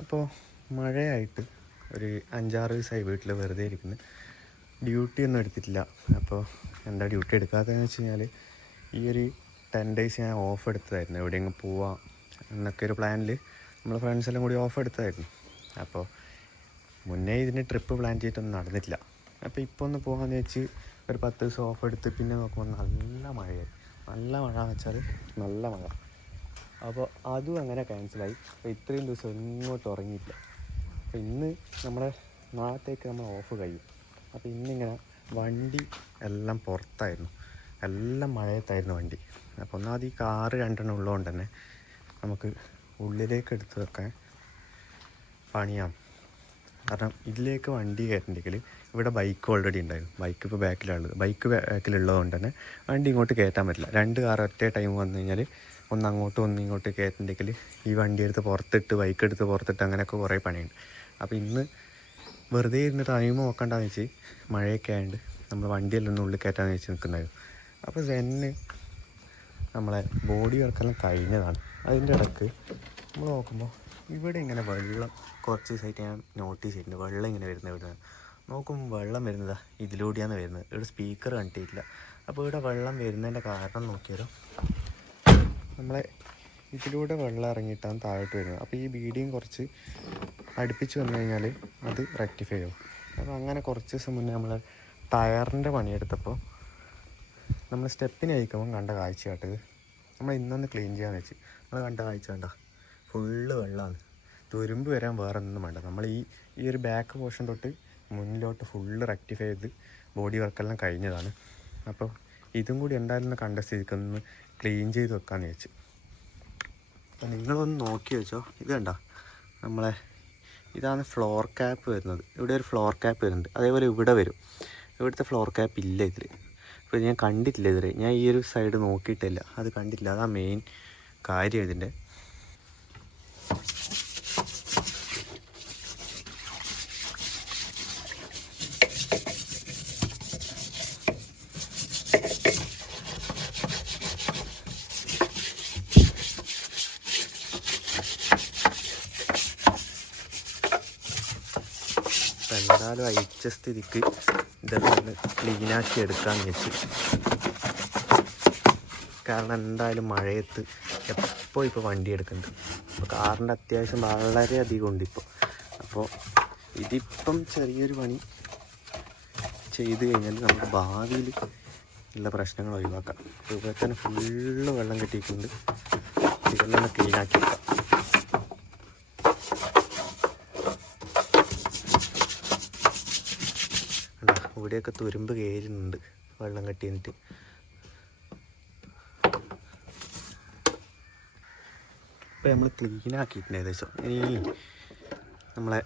അപ്പോൾ മഴയായിട്ട് ഒരു അഞ്ചാറ് ദിവസമായി വീട്ടിൽ വെറുതെ ഇരിക്കുന്നു. ഡ്യൂട്ടി ഒന്നും എടുത്തിട്ടില്ല. അപ്പോൾ എന്താ ഡ്യൂട്ടി എടുക്കാത്തതെന്ന് വെച്ച് കഴിഞ്ഞാൽ ഈ ഒരു ടെൻ ഡേയ്സ് ഞാൻ ഓഫ് എടുത്തതായിരുന്നു. എവിടെയെങ്കിലും പോവാം എന്നൊക്കെ ഒരു പ്ലാനിൽ നമ്മൾ ഫ്രണ്ട്സ് എല്ലാം കൂടി ഓഫ് എടുത്തതായിരുന്നു. അപ്പോൾ മുന്നേ ഇതിന് ട്രിപ്പ് പ്ലാൻ ചെയ്തിട്ടൊന്നും നടന്നിട്ടില്ല. അപ്പോൾ ഇപ്പോൾ ഒന്ന് പോകാമെന്ന് വെച്ച് ഒരു പത്ത് ദിവസം ഓഫ് എടുത്ത് പിന്നെ നോക്കുമ്പോൾ നല്ല മഴയായി. നല്ല മഴ എന്ന് വെച്ചാൽ നല്ല മഴ. അപ്പോൾ അതും അങ്ങനെ ക്യാൻസലായി അപ്പോൾ ഇത്രയും ദിവസം ഇങ്ങോട്ട് ഉറങ്ങിയില്ല അപ്പോൾ ഇന്ന് നമ്മുടെ നാളത്തേക്ക് നമ്മൾ ഓഫ് കഴിയും. അപ്പോൾ ഇന്നിങ്ങനെ വണ്ടി എല്ലാം പുറത്തായിരുന്നു. എല്ലാം മഴയത്തായിരുന്നു വണ്ടി. അപ്പോൾ ഒന്നാമത് ഈ കാറ് രണ്ടെണ്ണം ഉള്ളതുകൊണ്ട് തന്നെ നമുക്ക് ഉള്ളിലേക്ക് എടുത്ത് വെക്കാൻ പണിയാം കാരണം ഇതിലേക്ക് വണ്ടി കയറ്റണ്ടെങ്കിൽ ഇവിടെ ബൈക്ക് ഓൾറെഡി ഉണ്ടായിരുന്നു. ബൈക്ക് ഇപ്പോൾ ബാക്കിലുള്ളത് ബൈക്ക് ബാക്കിലുള്ളതുകൊണ്ട് തന്നെ വണ്ടി ഇങ്ങോട്ട് കയറ്റാൻ പറ്റില്ല. രണ്ട് കാർ ഒറ്റ ടൈം വന്നു കഴിഞ്ഞാൽ ഒന്ന് അങ്ങോട്ടും ഒന്ന് ഇങ്ങോട്ടും കയറ്റണ്ടെങ്കിൽ ഈ വണ്ടി എടുത്ത് പുറത്തിട്ട് ബൈക്ക് എടുത്ത് പുറത്തിട്ട് അങ്ങനെയൊക്കെ കുറേ പണിയുണ്ട്. അപ്പോൾ ഇന്ന് വെറുതെ ഇരുന്ന് ടൈം നോക്കണ്ടെന്ന് വെച്ച് മഴയൊക്കെ ആയതുകൊണ്ട് നമ്മൾ വണ്ടിയെല്ലാം ഒന്ന് ഉള്ളിൽ കയറ്റാന്ന് വെച്ച് നിൽക്കുന്നതായിരുന്നു അപ്പോൾ സെന്ന് നമ്മളെ ബോഡി വർക്കെല്ലാം കഴിഞ്ഞതാണ്. അതിന്റെ ഇടയ്ക്ക് നമ്മൾ നോക്കുമ്പോൾ ഇവിടെ ഇങ്ങനെ വെള്ളം കുറച്ച് ദിവസമായിട്ട് ഞാൻ നോട്ടീസ് ചെയ്തിട്ടുണ്ട്. വെള്ളം ഇങ്ങനെ വരുന്നത് ഇവിടെ നോക്കുമ്പോൾ വെള്ളം വരുന്നതാ ഇതിലൂടെയാണ് വരുന്നത്. ഇവിടെ സ്പീക്കർ കണ്ടിട്ടില്ല. അപ്പോൾ ഇവിടെ വെള്ളം വരുന്നതിന്റെ കാരണം നോക്കിയാലോ? നമ്മളെ ഇതിലൂടെ വെള്ളം ഇറങ്ങിയിട്ടാണ് താഴോട്ട് വരുന്നത്. അപ്പോൾ ഈ ബീഡിയും കുറച്ച് അടുപ്പിച്ച് വന്നു കഴിഞ്ഞാൽ അത് റെക്ടിഫൈ ആവും. അപ്പോൾ അങ്ങനെ കുറച്ച് ദിവസം മുന്നേ നമ്മൾ ടയറിന്റെ പണിയെടുത്തപ്പോൾ നമ്മൾ സ്റ്റെപ്പിന് അയക്കുമ്പോൾ കണ്ട കാഴ്ച കേട്ടത് നമ്മൾ ഇന്നൊന്ന് ക്ലീൻ ചെയ്യാൻ വെച്ച്. നമ്മൾ കണ്ട കാഴ്ച കണ്ട? ഫുള്ള് വെള്ളമാണ് തുരുമ്പ് വരാൻ വേറെ ഒന്നും വേണ്ട. നമ്മൾ ഈ ഈ ഒരു ബാക്ക് പോർഷൻ തൊട്ട് മുന്നിലോട്ട് ഫുള്ള് റെക്ടിഫൈ ചെയ്ത് ബോഡി വർക്കെല്ലാം കഴിഞ്ഞതാണ്. അപ്പോൾ ഇതും കൂടി എന്തായാലും കണ്ട സ്ഥിതിക്ക് ഒന്ന് ക്ലീൻ ചെയ്ത് വെക്കാന്ന് വെച്ച് അപ്പം നിങ്ങളൊന്ന് നോക്കി വെച്ചോ. ഇത് കണ്ട? നമ്മളെ ഇതാണ് ഫ്ലോർ ക്യാപ്പ് വരുന്നത്. ഇവിടെ ഒരു ഫ്ലോർ ക്യാപ്പ് വരുന്നുണ്ട്. അതേപോലെ ഇവിടെ വരും. ഇവിടുത്തെ ഫ്ലോർ ക്യാപ്പ് ഇല്ല ഇതിൽ അപ്പോൾ ഞാൻ കണ്ടിട്ടില്ല ഇതിൽ ഞാൻ ഈ ഒരു സൈഡ് നോക്കിയിട്ടില്ല. അത് കണ്ടിട്ടില്ല. അതാ മെയിൻ കാര്യം ഇതിന്റെ അപ്പോൾ അയച്ച സ്ഥിതിക്ക് ഇതെല്ലാം ഒന്ന് ക്ലീനാക്കി എടുക്കാമെന്ന് വെച്ച്. കാരണം എന്തായാലും മഴയത്ത് എപ്പോൾ ഇപ്പോൾ വണ്ടി എടുക്കുന്നുണ്ട് അപ്പോൾ കാറിന്റെ അത്യാവശ്യം വളരെയധികം ഉണ്ട് ഇപ്പോൾ അപ്പോൾ ഇതിപ്പം ചെറിയൊരു പണി ചെയ്ത് കഴിഞ്ഞാൽ നമുക്ക് ഭാവിയിൽ ഉള്ള പ്രശ്നങ്ങൾ ഒഴിവാക്കാം. അതുപോലെ തന്നെ ഫുള്ള് വെള്ളം കെട്ടിയിട്ടുണ്ട്. ഇതെല്ലാം ക്ലീനാക്കി വെക്കാം കണ്ടോ ഇവിടെയൊക്കെ തുരുമ്പ് കയറുന്നുണ്ട് വെള്ളം കെട്ടി നിന്നിട്ട് ഇപ്പം നമ്മൾ ക്ലീൻ ആക്കിയിട്ടുണ്ട് ഏകദേശം. ഇനി നമ്മളെ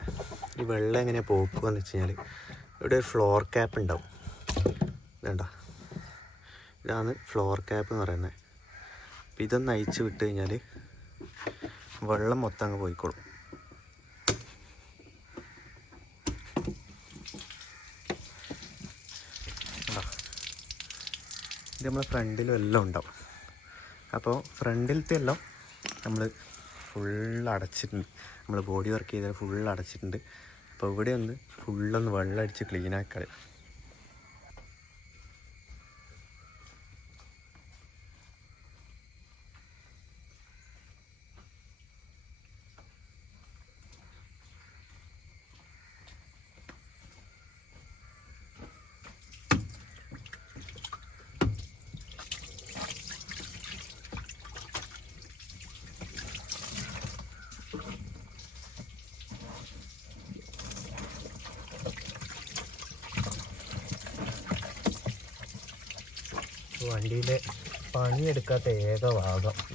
ഈ വെള്ളം എങ്ങനെ പോക്കുകയെന്ന് വെച്ച് കഴിഞ്ഞാൽ ഇവിടെ ഒരു ഫ്ലോർ ക്യാപ്പ് ഉണ്ടാവും. വേണ്ട ഇതാണ് ഫ്ലോർ ക്യാപ്പ് എന്ന് പറയുന്നത്. അപ്പം ഇതൊന്ന് അയച്ച് വിട്ട് കഴിഞ്ഞാൽ വെള്ളം മൊത്തം അങ്ങ് പോയിക്കോളും. ഇത് നമ്മളെ ഫ്രണ്ടിലും എല്ലാം ഉണ്ടാവും. അപ്പോൾ ഫ്രണ്ടിലത്തെ എല്ലാം നമ്മൾ ഫുൾ അടച്ചിട്ടുണ്ട്. നമ്മൾ ബോഡി വർക്ക് ചെയ്താൽ ഫുൾ അടച്ചിട്ടുണ്ട്. അപ്പോൾ ഇവിടെ ഒന്ന് ഫുള്ളൊന്ന് വെള്ളം അടിച്ച് ക്ലീൻ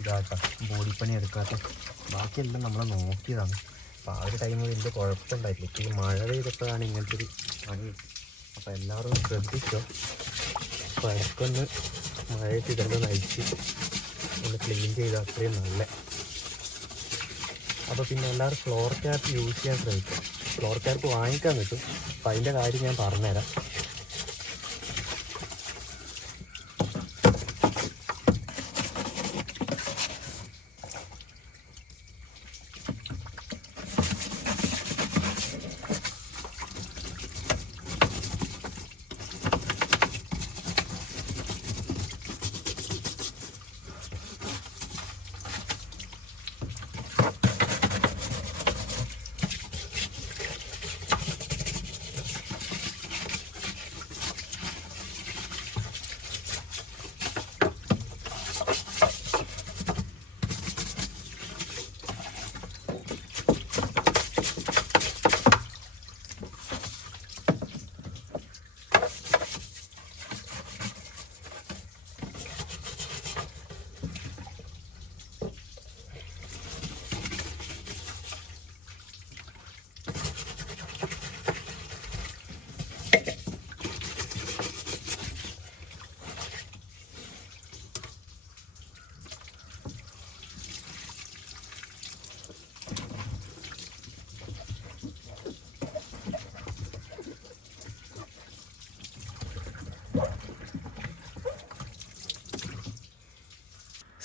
ഭാഗം ഇതാട്ടാ ബോഡി പണി എടുക്കാത്ത ബാക്കിയെല്ലാം നമ്മളെ നോക്കിയതാണ്. അപ്പോൾ ആ ഒരു ടൈം വലിയ കുഴപ്പമുണ്ടായിട്ടില്ല. ഇപ്പോൾ ഈ മഴ പെയ്തപ്പോഴാണ് ഇങ്ങനത്തെ ഒരു പണി. അപ്പോൾ എല്ലാവരും ശ്രദ്ധിച്ചോ? അപ്പോൾ ഇടയ്ക്കൊന്ന് മഴയത്ത് ഇതെല്ലാം നയിച്ച് ഒന്ന് ക്ലീൻ ചെയ്ത് അത്രയും നല്ല. അപ്പോൾ പിന്നെ എല്ലാവരും ഫ്ലോർ ക്യാപ്പ് യൂസ് ചെയ്യാൻ ശ്രമിക്കുക ഫ്ലോർ ക്യാപ്പ് വാങ്ങിക്കാൻ കിട്ടും അപ്പോൾ അതിന്റെ കാര്യം ഞാൻ പറഞ്ഞുതരാം.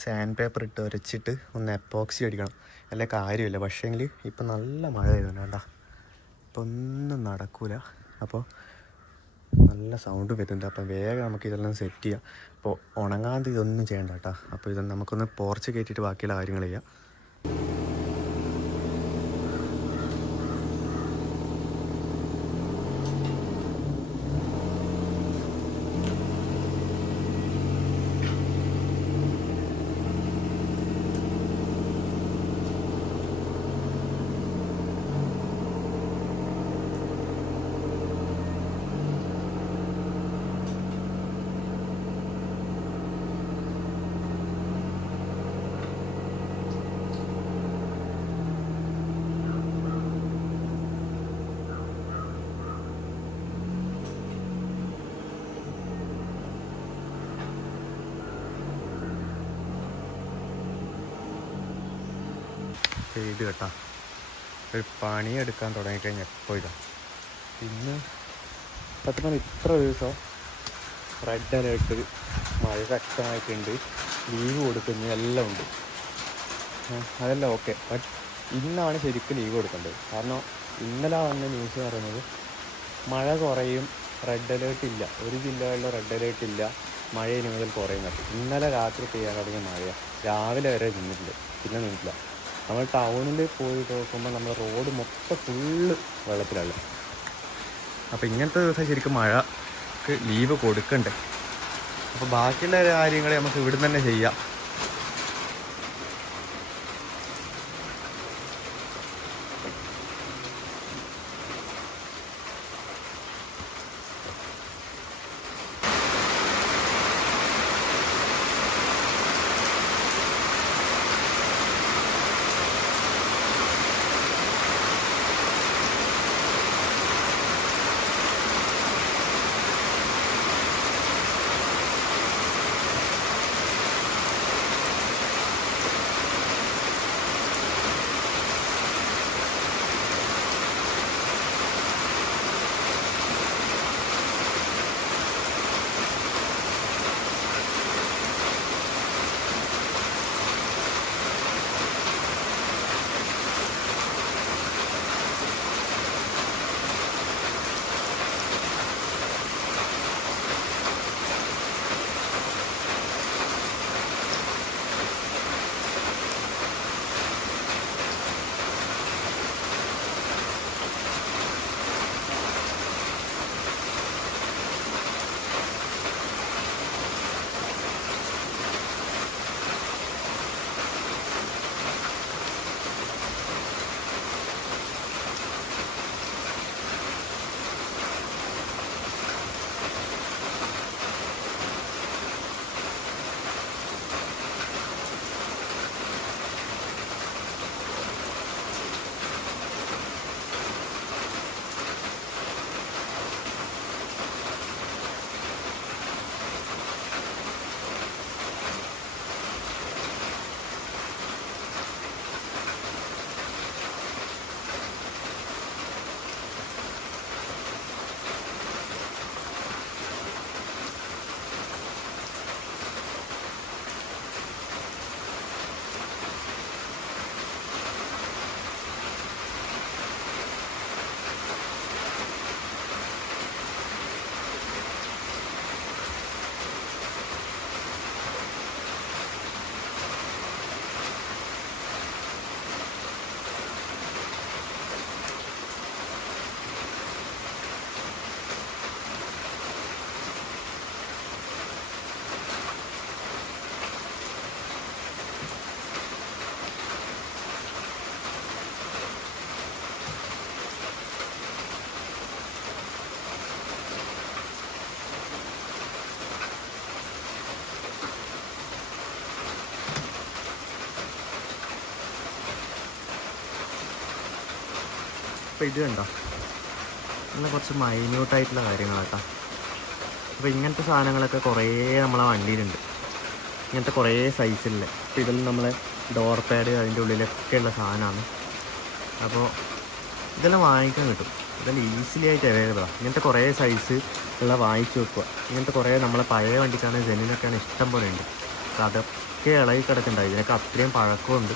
സാൻഡ് പേപ്പർ ഇട്ട് ഉരച്ചിട്ട് ഒന്ന് എപ്പോക്സി അടിക്കണം. അല്ല കാര്യമില്ല. പക്ഷേങ്കിൽ ഇപ്പം നല്ല മഴ പെയ്യുന്നുണ്ട് വേണ്ട ഇപ്പം ഒന്നും നടക്കൂല. അപ്പോൾ നല്ല സൗണ്ട് വരുന്നുണ്ട്. അപ്പം വേഗം നമുക്ക് ഇതെല്ലാം സെറ്റ് ചെയ്യാം. അപ്പോൾ ഉണങ്ങാതെ ഇതൊന്നും ചെയ്യണ്ട കേട്ടോ. അപ്പോൾ ഇത് നമുക്കൊന്ന് പോർച്ച് കയറ്റിയിട്ട് ബാക്കിയുള്ള കാര്യങ്ങൾ ചെയ്യാം. ചെയ്ത് കേട്ടാ ഒരു പണിയെടുക്കാൻ തുടങ്ങിക്കഴിഞ്ഞാൽ എപ്പോൾ ഇതാ? ഇന്ന് സത്യം ഇത്ര ദിവസം റെഡ് അലേർട്ട് മഴ ശക്തമായിട്ടുണ്ട്. ലീവ് കൊടുക്കുന്നു എല്ലാം ഉണ്ട്. അതെല്ലാം ഓക്കെ ബട്ട് ഇന്നാണ് ശരിക്കും ലീവ് കൊടുക്കേണ്ടത്. കാരണം ഇന്നലെ വന്ന ന്യൂസ് പറയുന്നത് മഴ കുറയും റെഡ് അലേർട്ട് ഇല്ല. ഒരു ജില്ലകളിലും റെഡ് അലേർട്ട് ഇല്ല. മഴ ഇനി മുതൽ കുറയുന്നത് ഇന്നലെ രാത്രി പെയ്യാൻ തുടങ്ങിയ മഴയാണ് രാവിലെ വരെ നിന്നിട്ടില്ല പിന്നെ നിന്നിട്ടില്ല. നമ്മൾ ടൗണിൽ പോയി നോക്കുമ്പോൾ നമ്മൾ റോഡ് മൊത്തം ഫുള്ള് വെള്ളത്തിലാണ്. അപ്പോൾ ഇങ്ങനത്തെ ദിവസം ശരിക്കും മഴക്ക് ലീവ് കൊടുക്കണ്ടേ? അപ്പോൾ ബാക്കിയുള്ള കാര്യങ്ങൾ നമുക്ക് ഇവിടെ തന്നെ ചെയ്യാം. അപ്പോൾ ഇത് കണ്ടോ? നല്ല കുറച്ച് മൈന്യൂട്ടായിട്ടുള്ള കാര്യങ്ങളാട്ടോ അപ്പോൾ ഇങ്ങനത്തെ സാധനങ്ങളൊക്കെ കുറേ നമ്മളെ വണ്ടിയിലുണ്ട്. ഇങ്ങനത്തെ കുറേ സൈസിലുള്ള അപ്പോൾ ഇതിൽ നമ്മളെ ഡോർ പാഡ് അതിന്റെ ഉള്ളിലൊക്കെ ഉള്ള സാധനമാണ്. അപ്പോൾ ഇതെല്ലാം വാങ്ങിക്കാൻ കിട്ടും. ഇതെല്ലാം ഈസിലി ആയിട്ട് അവൈലബിളാണ് ഇങ്ങനത്തെ കുറേ സൈസ് ഉള്ള വാങ്ങിച്ചു വെക്കുക. ഇങ്ങനത്തെ കുറേ നമ്മളെ പഴയ വണ്ടിക്കാണ് ജെന്നിനൊക്കെയാണ് ഇഷ്ടം പോലെ ഉണ്ട്. അപ്പോൾ അതൊക്കെ ഇളകി കിടക്കുന്നുണ്ടാവും ഇതിനൊക്കെ അത്രയും പഴക്കമുണ്ട്.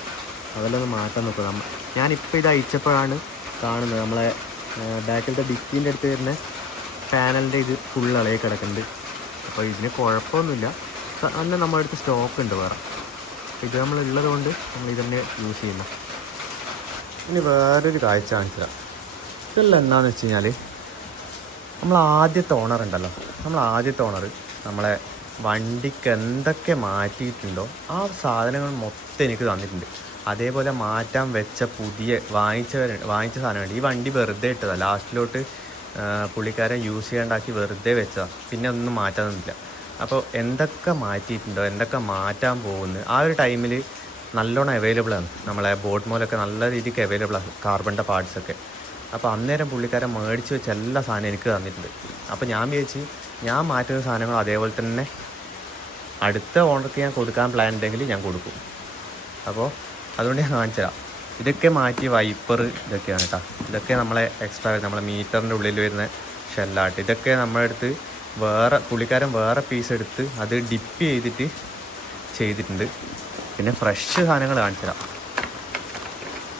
അതെല്ലാം ഒന്ന് മാറ്റാൻ നോക്കുക. നമ്മൾ ഞാനിപ്പോൾ ഇത് അയച്ചപ്പോഴാണ് കാണുന്നത്. നമ്മളെ ബാക്കിലത്തെ ഡിക്കീന്റെ അടുത്ത് വരുന്ന പാനലിന്റെ ഇത് ഫുൾ ഇളകി കിടക്കുന്നുണ്ട്. അപ്പോൾ ഇതിന് കുഴപ്പമൊന്നുമില്ല. അന്ന് നമ്മുടെ അടുത്ത് സ്റ്റോക്ക് ഉണ്ട് വേറെ. ഇത് നമ്മൾ ഉള്ളത് കൊണ്ട് നമ്മൾ ഇതന്നെ യൂസ് ചെയ്യുന്നു. ഇനി വേറൊരു കാഴ്ച കാണിച്ചതാണ് ഇതെല്ലാം എന്താണെന്ന് വെച്ച് കഴിഞ്ഞാൽ നമ്മൾ ആദ്യത്തെ ഓണർ ഉണ്ടല്ലോ. നമ്മൾ ആദ്യത്തെ ഓണർ നമ്മളെ വണ്ടിക്ക് എന്തൊക്കെ മാറ്റിയിട്ടുണ്ടോ ആ സാധനങ്ങൾ മൊത്തം എനിക്ക് തന്നിട്ടുണ്ട്. അതേപോലെ മാറ്റാൻ വെച്ച പുതിയ വാങ്ങിച്ച വാങ്ങിച്ച സാധനമുണ്ട്. ഈ വണ്ടി വെറുതെ ഇട്ടതാണ് ലാസ്റ്റിലോട്ട് പുള്ളിക്കാരൻ യൂസ് ചെയ്യാണ്ടാക്കി വെറുതെ വെച്ചതാണ് പിന്നെ ഒന്നും മാറ്റാൻ അപ്പോൾ എന്തൊക്കെ മാറ്റിയിട്ടുണ്ടോ? എന്തൊക്കെ മാറ്റാൻ പോകുന്നു? ആ ഒരു ടൈമിൽ നല്ലോണം അവൈലബിൾ ആണ്. നമ്മളെ ബോട്ട് മോലൊക്കെ നല്ല രീതിക്ക് അവൈലബിൾ ആണ്. കാർബണിന്റെ പാർട്സൊക്കെ അപ്പോൾ അന്നേരം പുള്ളിക്കാരൻ മേടിച്ച് വെച്ച എല്ലാ സാധനം എനിക്ക് തന്നിട്ടുണ്ട്. അപ്പോൾ ഞാൻ വിചാരിച്ച് ഞാൻ മാറ്റുന്ന സാധനങ്ങൾ അതേപോലെ തന്നെ അടുത്ത ഓണർക്ക് ഞാൻ കൊടുക്കാൻ പ്ലാൻ ഉണ്ടെങ്കിൽ ഞാൻ കൊടുക്കും. അപ്പോൾ അതുകൊണ്ട് ഞാൻ കാണിച്ചു തരാം ഇതൊക്കെ മാറ്റി വൈപ്പർ ഇതൊക്കെയാണ് കേട്ടോ ഇതൊക്കെ നമ്മളെ എക്സ്ട്രാ നമ്മളെ മീറ്ററിന്റെ ഉള്ളിൽ വരുന്ന ഷെല്ലാട്ട് ഇതൊക്കെ നമ്മുടെ അടുത്ത് വേറെ പുള്ളിക്കാരൻ വേറെ പീസ് എടുത്ത് അത് ഡിപ്പ് ചെയ്തിട്ട് ചെയ്തിട്ടുണ്ട്. പിന്നെ ഫ്രഷ് സാധനങ്ങൾ കാണിച്ചു തരാം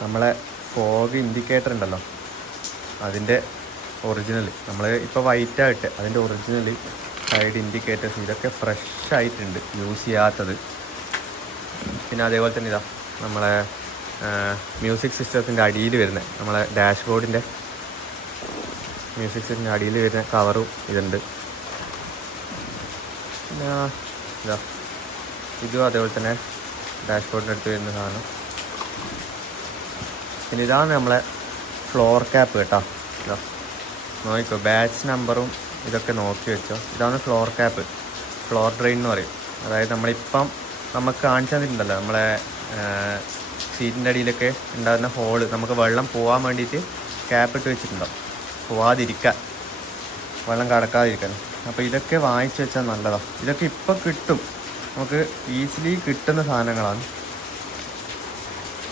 നമ്മളെ ഫോഗ് ഇൻഡിക്കേറ്റർ ഉണ്ടല്ലോ. അതിന്റെ ഒറിജിനൽ നമ്മൾ ഇപ്പോൾ വൈറ്റ് ആയിട്ട് അതിന്റെ ഒറിജിനൽ സൈഡ് ഇൻഡിക്കേറ്റേഴ്സ് ഇതൊക്കെ ഫ്രഷ് ആയിട്ടുണ്ട്. യൂസ് ചെയ്യാത്തത്. പിന്നെ അതേപോലെ തന്നെ ഇതാ. നമ്മളെ മ്യൂസിക് സിസ്റ്റത്തിന്റെ അടിയിൽ വരുന്ന നമ്മളെ ഡാഷ്ബോർഡിന്റെ മ്യൂസിക് സിസ്റ്റത്തിന്റെ അടിയിൽ വരുന്ന കവറും ഇതുണ്ട്. പിന്നെ ഇതാ ഇതും അതേപോലെ തന്നെ ഡാഷ്ബോർഡിന്റെ അടുത്ത് വരുന്ന സാധനം. പിന്നെ ഇതാണ് നമ്മളെ ഫ്ലോർ ക്യാപ്പ് കേട്ടോ. ഇതാ നോക്കിക്കോ ബാച്ച് നമ്പറും ഇതൊക്കെ നോക്കി വെച്ചോ. ഇതാണ് ഫ്ലോർ ക്യാപ്പ് ഫ്ലോർ ഡ്രെയിൻ എന്ന് പറയും. അതായത് നമ്മളിപ്പം നമുക്ക് കാണിച്ചു തന്നിട്ടുണ്ടല്ലോ നമ്മളെ സീറ്റിന്റെ അടിയിലൊക്കെ ഉണ്ടാകുന്ന ഹോൾ നമുക്ക് വെള്ളം പോകാൻ വേണ്ടിയിട്ട് ക്യാപ്പ് ഇട്ട് വെച്ചിട്ടുണ്ടാവും. പോവാതിരിക്കാൻ. വെള്ളം കടക്കാതിരിക്കാൻ. അപ്പോൾ ഇതൊക്കെ വാങ്ങിച്ചു വെച്ചാൽ നല്ലതാണ് ഇതൊക്കെ ഇപ്പം കിട്ടും. നമുക്ക് ഈസിലി കിട്ടുന്ന സാധനങ്ങളാണ്.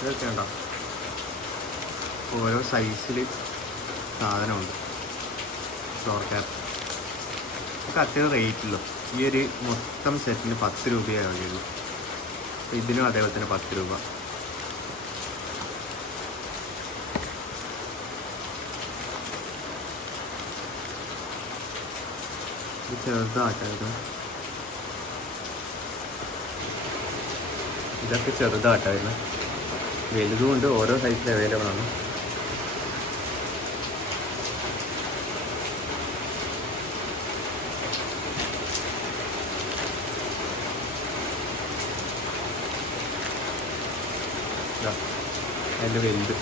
ഇതൊക്കെ ഉണ്ടോ? ഓരോ സൈസിൽ സാധനമുണ്ട്. ഫ്ലോർ ക്യാപ്പ് ഇതൊക്കെ അത്യാവശ്യം റേറ്റില്ലോ ഈ ഒരു മൊത്തം സെറ്റിന് പത്ത് രൂപയാണ് വേണ്ടിയുള്ളൂ ഇതിനും അതേപോലെ തന്നെ പത്ത് രൂപ. ഇത് ചെറുതാട്ടോ ഇത് ഇതൊക്കെ ചെറുതാട്ടായിരുന്നു വലുതുകൊണ്ട് ഓരോ സൈസിൽ അവൈലബിൾ ആണ്. അതിന്റെ വലുത്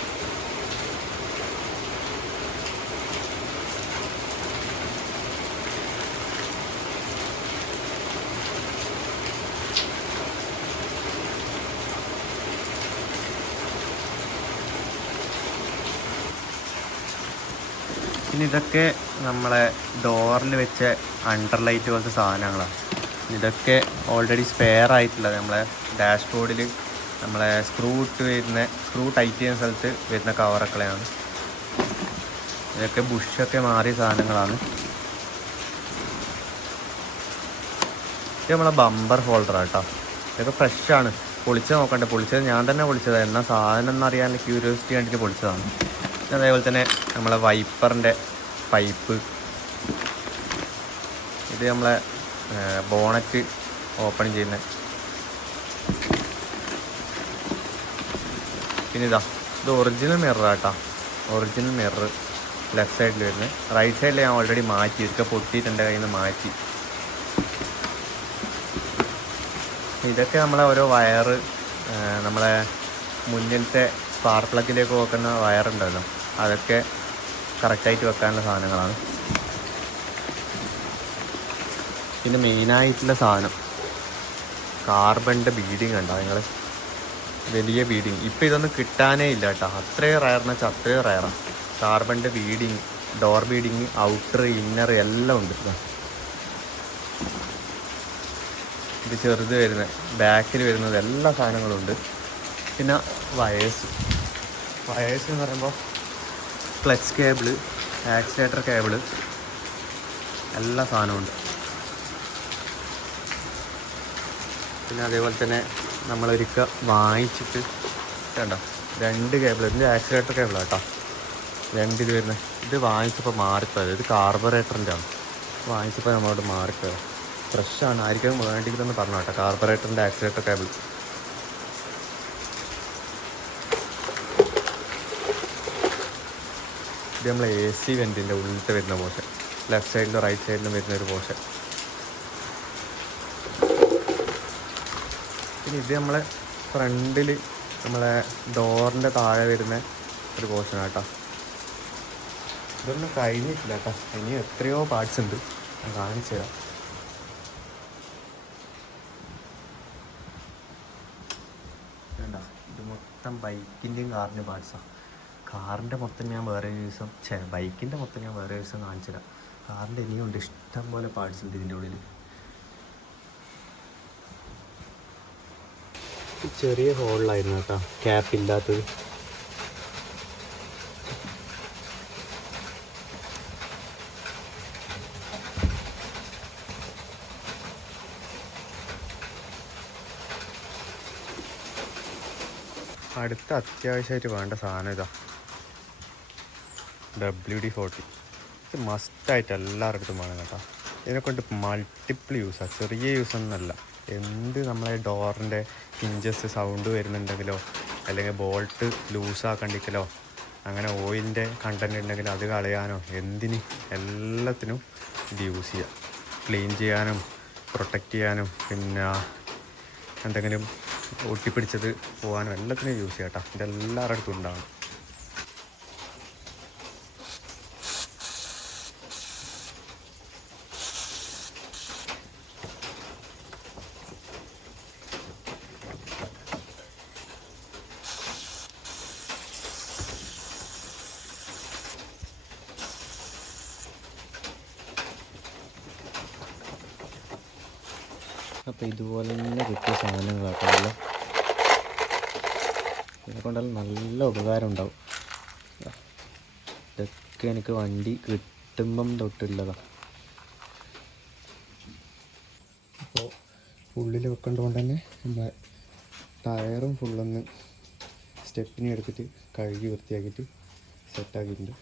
പിന്നെ ഇതൊക്കെ നമ്മളെ ഡോറിൽ വെച്ച അണ്ടർലൈറ്റ് പോലത്തെ സാധനങ്ങളാണ്. ഇതൊക്കെ ഓൾറെഡി സ്പെയർ ആയിട്ടുള്ളത്. നമ്മളെ ഡാഷ്ബോർഡിൽ നമ്മളെ സ്ക്രൂ ഇട്ട് വരുന്ന സ്ക്രൂ ടൈറ്റ് ചെയ്യുന്ന സ്ഥലത്ത് വരുന്ന കവറൊക്കെയാണ് ഇതൊക്കെ ബുഷൊക്കെ മാറിയ സാധനങ്ങളാണ്. ഇത് നമ്മളെ ബമ്പർ ഹോൾഡറാണ് കേട്ടോ ഇതൊക്കെ ഫ്രഷാണ് പൊളിച്ച് നോക്കണ്ടേ. പൊളിച്ചത് ഞാൻ തന്നെ പൊളിച്ചതാണ് എന്നാൽ സാധനം എന്നറിയാനുള്ള ക്യൂരിയോസിറ്റി കണ്ടിട്ട് പൊളിച്ചതാണ്. അതേപോലെ തന്നെ നമ്മളെ വൈപ്പറിന്റെ പൈപ്പ് ഇത് നമ്മളെ ബോണറ്റ് ഓപ്പൺ ചെയ്യുന്ന പിന്നെ ഇതാ ഇത് ഒറിജിനൽ മിറർ കേട്ടോ ഒറിജിനൽ മിറർ ലെഫ്റ്റ് സൈഡിൽ വരുന്നത്. റൈറ്റ് സൈഡിൽ ഞാൻ ഓൾറെഡി മാറ്റി ഇതൊക്കെ പൊട്ടിയിട്ട് എന്റെ കയ്യിൽ നിന്ന് മാറ്റി. ഇതൊക്കെ നമ്മളെ ഓരോ വയറ് നമ്മളെ മുന്നിലത്തെ സ്പാർക്ക് പ്ലഗിലേക്ക് വെക്കുന്ന വയറുണ്ടല്ലോ. അതൊക്കെ കറക്റ്റായിട്ട് വെക്കാനുള്ള സാധനങ്ങളാണ്. പിന്നെ മെയിനായിട്ടുള്ള സാധനം. കാർബണിന്റെ ബീഡിങ് ഉണ്ടോ നിങ്ങൾ വലിയ ബീഡിങ് ഇപ്പം ഇതൊന്നും കിട്ടാനേ ഇല്ല കേട്ടോ. അത്രയും റയർന്ന് വെച്ചാൽ അത്രയും റയറാണ് കാർബണിന്റെ beading door beading outer inner എല്ലാം ഉണ്ട്. ഇതാ. ചെറുത് വരുന്നത് ബാക്കിൽ വരുന്നത് എല്ലാ സാധനങ്ങളും ഉണ്ട്. പിന്നെ വയേഴ്സ് വയേഴ്സ് എന്ന് പറയുമ്പോൾ ക്ലച്ച് കേബിൾ ആക്സിലേറ്റർ കേബിൾ എല്ലാ സാധനവും ഉണ്ട്. പിന്നെ അതേപോലെ തന്നെ നമ്മളൊരിക്കൽ വാങ്ങിച്ചിട്ട് വേണ്ട രണ്ട് കേബിൾ ഇതിന്റെ ആക്സിലേറ്റർ കേബിളാണ് കേട്ടോ. രണ്ട് ഇത് വരുന്നത് ഇത് വാങ്ങിച്ചപ്പോൾ മാറിപ്പോയത്. ഇത് കാർബറേറ്ററിന്റെ ആണ്. വാങ്ങിച്ചപ്പോൾ നമ്മളോട് മാറിപ്പോയത്. ഫ്രഷാണ് ആയിരിക്കും വേണ്ടിയില്ലെന്ന് പറഞ്ഞു കേട്ടോ. കാർബറേറ്ററിന്റെ ആക്സിലേറ്റർ കേബിൾ ഇത് നമ്മൾ എ സി വെന്റിന്റെ ഉള്ളിലത്തെ വരുന്ന പോഷൻ ലെഫ്റ്റ് സൈഡിലും റൈറ്റ് സൈഡിലും വരുന്ന ഒരു പോർഷൻ പിന്നെ ഇത് നമ്മളെ ഫ്രണ്ടിൽ നമ്മളെ ഡോറിന്റെ താഴെ വരുന്ന ഒരു പോർഷൻ കേട്ടോ ഇതൊന്നും കഴിഞ്ഞിട്ടില്ല കേട്ടോ. ഇനി എത്രയോ പാർട്സ് ഉണ്ട്. ഞാൻ കാണിച്ചു തരാം. ഇത് മൊത്തം ബൈക്കിന്റെയും കാറിന്റെ പാർട്സാണ് കാറിന്റെ മൊത്തം ഞാൻ വേറെ ഒരു ദിവസം ബൈക്കിന്റെ മൊത്തം ഞാൻ വേറെ ദിവസം കാണിച്ചു തരാം. കാറിന്റെ ഇനിയുണ്ട് ഇഷ്ടം പോലെ പാർട്സ് ഉണ്ട് ഇതിന്റെ ഉള്ളിൽ ചെറിയ ഹോളിലായിരുന്നു കേട്ടോ. ക്യാപ്പ് ഇല്ലാത്തത്. അടുത്ത അത്യാവശ്യമായിട്ട് വേണ്ട സാധനം ഇതാ. ഡബ്ല്യു ഡി ഫോർട്ടി ഇത് മസ്റ്റായിട്ട് എല്ലാവരുടെ അടുത്തും വേണം കേട്ടോ. ഇതിനെക്കൊണ്ട് മൾട്ടിപ്പിൾ യൂസാണ് ചെറിയ യൂസ് ഒന്നല്ല എന്ത് നമ്മളെ ഡോറിന്റെ ഇഞ്ചസ് സൗണ്ട് വരുന്നുണ്ടെങ്കിലോ അല്ലെങ്കിൽ ബോൾട്ട് ലൂസാക്കണ്ടിക്കലോ അങ്ങനെ ഓയിലിന്റെ കണ്ടന്റ് ഉണ്ടെങ്കിൽ അത് കളയാനോ എന്തിന്? എല്ലാത്തിനും ഇത് യൂസ് ചെയ്യാം. ക്ലീൻ ചെയ്യാനും പ്രൊട്ടക്റ്റ് ചെയ്യാനും പിന്നെ എന്തെങ്കിലും ഒട്ടിപ്പിടിച്ചത് പോകാനും എല്ലാത്തിനും യൂസ് ചെയ്യാം കേട്ടോ ഇതെല്ലാവരുടെ അടുത്തും ഉണ്ടാവണം അപ്പോൾ ഇതുപോലെ തന്നെ കിട്ടിയ സാധനങ്ങളാട്ടോ എല്ലാം ഇതിനെ കൊണ്ടെല്ലാം നല്ല ഉപകാരം ഉണ്ടാവും ദാ, എനിക്ക് വണ്ടി കിട്ടുമ്പം തൊട്ടുള്ളതാണ് അപ്പോൾ ഉള്ളിൽ വെക്കേണ്ടതുകൊണ്ട് തന്നെ നമ്മൾ ടയറും ഫുള്ളൊന്ന് സ്റ്റെപ്പിനെ എടുത്തിട്ട് കഴുകി വൃത്തിയാക്കിയിട്ട് സെറ്റാക്കിയിട്ടുണ്ട്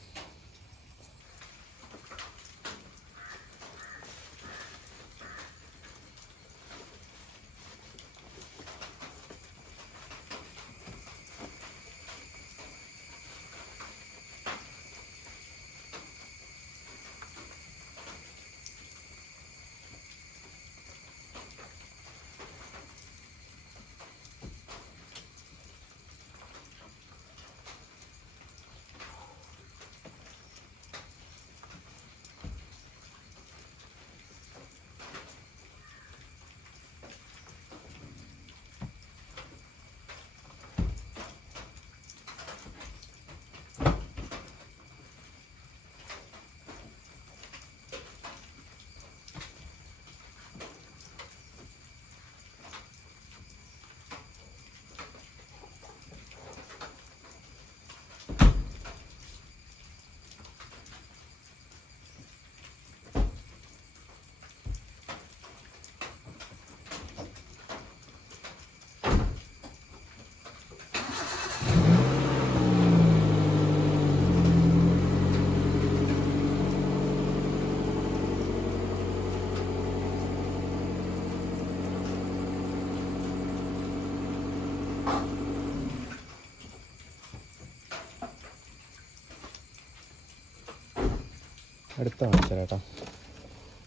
അടുത്ത കാണിച്ചു കേട്ടോ.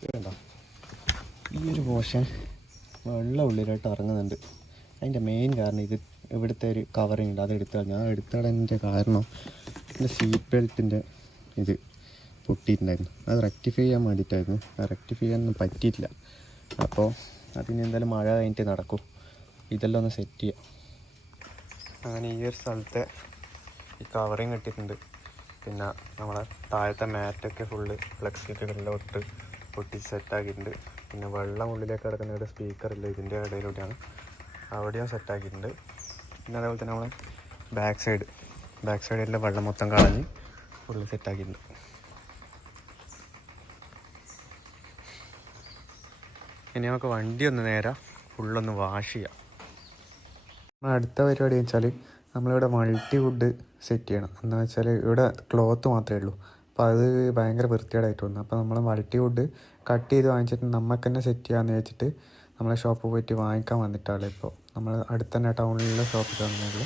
വേണ്ട ഈ ഒരു പോർഷൻ വെള്ളം ഉള്ളിലോട്ട് ഇറങ്ങുന്നുണ്ട്. അതിന്റെ മെയിൻ കാരണം ഇത് ഇവിടുത്തെ ഒരു കവറിങ് ഉണ്ട്. അത് എടുത്താൽ ഞാൻ എടുത്തതിന്റെ കാരണം. എന്റെ സീറ്റ് ബെൽറ്റിന്റെ ഇത് പൊട്ടിയിട്ടുണ്ടായിരുന്നു. അത് റെക്ടിഫൈ ചെയ്യാൻ വേണ്ടിയിട്ടായിരുന്നു. റെക്ടിഫൈ ചെയ്യാനൊന്നും പറ്റിയിട്ടില്ല. അപ്പോൾ അതിന് എന്തായാലും മഴ കഴിഞ്ഞിട്ട് നടക്കും. ഇതെല്ലാം ഒന്ന് സെറ്റ് ചെയ്യാം. അങ്ങനെ ഈ ഒരു സ്ഥലത്തെ ഈ കവറിങ് കിട്ടിയിട്ടുണ്ട് പിന്നെ നമ്മളെ താഴത്തെ മാറ്റൊക്കെ ഫുള്ള് ഫ്ലെക്സിലൊക്കെ എല്ലാം ഇട്ട് പൊട്ടി സെറ്റാക്കിയിട്ടുണ്ട് പിന്നെ വെള്ളം ഉള്ളിലേക്ക് കിടക്കുന്ന ഒരു സ്പീക്കറില്ല ഇതിന്റെ ഇടയിലൂടെയാണ്. അവിടെയും സെറ്റാക്കിയിട്ടുണ്ട് പിന്നെ അതേപോലെ തന്നെ നമ്മളെ ബാക്ക് സൈഡ് ബാക്ക് സൈഡിലെ വെള്ളം മൊത്തം കളഞ്ഞ് ഫുള്ള് സെറ്റാക്കിയിട്ടുണ്ട് ഇനി നമുക്ക് വണ്ടി ഒന്ന് നേരെ ഫുള്ളൊന്ന് വാഷ് ചെയ്യാം. അടുത്ത പരിപാടി വെച്ചാൽ നമ്മളിവിടെ മൾട്ടി വുഡ് സെറ്റ് ചെയ്യണം. എന്ന് വെച്ചാൽ ഇവിടെ ക്ലോത്ത് മാത്രമേ ഉള്ളൂ. അപ്പോൾ അത് ഭയങ്കര വൃത്തികേടായിട്ട് വന്നു. അപ്പോൾ നമ്മൾ മൾട്ടി വുഡ് കട്ട് ചെയ്ത് വാങ്ങിച്ചിട്ട് നമുക്ക് തന്നെ സെറ്റ് ചെയ്യാമെന്ന് വെച്ചിട്ട് നമ്മളെ ഷോപ്പ് പോയിട്ട് വാങ്ങിക്കാൻ വന്നിട്ടാണ് ഇപ്പോൾ നമ്മൾ അടുത്തന്നെ ടൗണിലുള്ള ഷോപ്പിൽ തന്നെയുള്ളൂ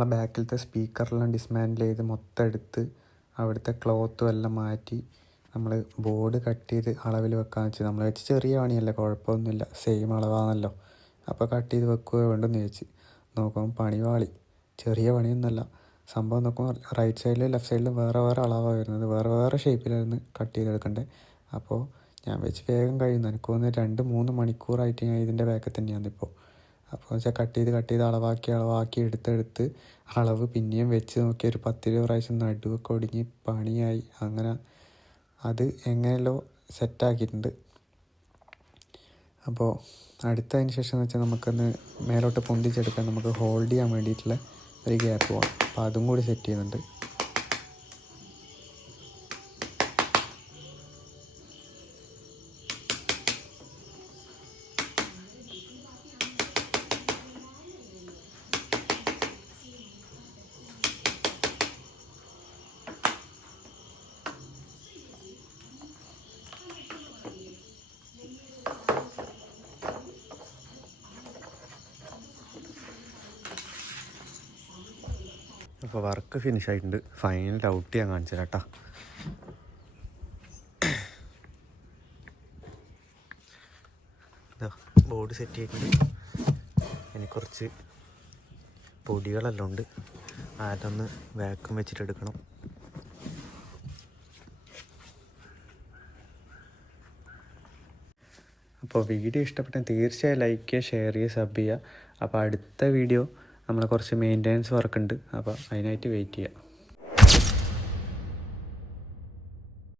നമ്മളെ ബാക്കിലത്തെ സ്പീക്കറെല്ലാം ഡിസ്മാൻഡിൽ ചെയ്ത് മൊത്തം എടുത്ത് അവിടുത്തെ ക്ലോത്തും എല്ലാം മാറ്റി നമ്മൾ ബോർഡ് കട്ട് ചെയ്ത് അളവിൽ വെക്കാന്ന് വെച്ച് നമ്മൾ വെച്ച് ചെറിയ പണിയല്ല കുഴപ്പമൊന്നുമില്ല. സെയിം അളവാണല്ലോ. അപ്പോൾ കട്ട് ചെയ്ത് വെക്കുക വേണ്ടെന്ന് ചോദിച്ച്. നോക്കുമ്പോൾ പണി വാളി ചെറിയ പണിയൊന്നുമല്ല. സംഭവം നോക്കുമ്പോൾ റൈറ്റ് സൈഡിലും ലെഫ്റ്റ് സൈഡിലും വേറെ വേറെ അളവാണ് വരുന്നത്. വേറെ വേറെ ഷേപ്പിലായിരുന്നു കട്ട് ചെയ്തെടുക്കേണ്ടത് അപ്പോൾ ഞാൻ വെച്ച് വേഗം കഴിയുന്നു. എനിക്ക് തോന്നുന്നു രണ്ട് മൂന്ന് മണിക്കൂറായിട്ട് ഞാൻ ഇതിന്റെ ബാക്കിൽ തന്നെയാണ് ഇപ്പോൾ അപ്പോൾ വെച്ചാൽ കട്ട് ചെയ്ത് കട്ട് ചെയ്ത് അളവാക്കി അളവാക്കി എടുത്തെടുത്ത് അളവ് പിന്നെയും വെച്ച് നോക്കി. ഒരു പത്തിരുപത് പ്രാവശ്യം നടുവൊക്കെ ഒടിഞ്ഞ് പണിയായി. അങ്ങനെ അത് എങ്ങനെയല്ലോ സെറ്റാക്കിയിട്ടുണ്ട് അപ്പോൾ അടുത്തതിന് ശേഷം എന്ന് വെച്ചാൽ നമുക്കൊന്ന് മേലോട്ട് പൊന്തിച്ചെടുക്കാൻ നമുക്ക് ഹോൾഡ് ചെയ്യാൻ വേണ്ടിയിട്ടുള്ള ഒരു ഗ്യാപ്പ് പോകാം അപ്പോൾ അതും കൂടി സെറ്റ് ചെയ്യുന്നുണ്ട്. അപ്പോൾ വർക്ക് ഫിനിഷ് ആയിട്ടുണ്ട്. ഫൈനൽ ഔട്ട് ചെയ്യാൻ കാണിച്ചു കേട്ടാ ബോർഡ് സെറ്റ് ചെയ്തിട്ടുണ്ട്. ഇനി കുറച്ച് പൊടികളെല്ലാം ഉണ്ട്. അതൊന്ന് വാക്വം വെച്ചിട്ട് എടുക്കണം. അപ്പോൾ വീഡിയോ ഇഷ്ടപ്പെട്ടാൽ തീർച്ചയായും ലൈക്ക് ചെയ്യുക ഷെയർ ചെയ്യുക സബ് ചെയ്യുക. അപ്പോൾ അടുത്ത വീഡിയോ നമ്മൾ കുറച്ച് മെയിന്റെനൻസ് വർക്ക് ഉണ്ട്. അപ്പോൾ അതിനായിട്ട് വെയിറ്റ് ചെയ്യുക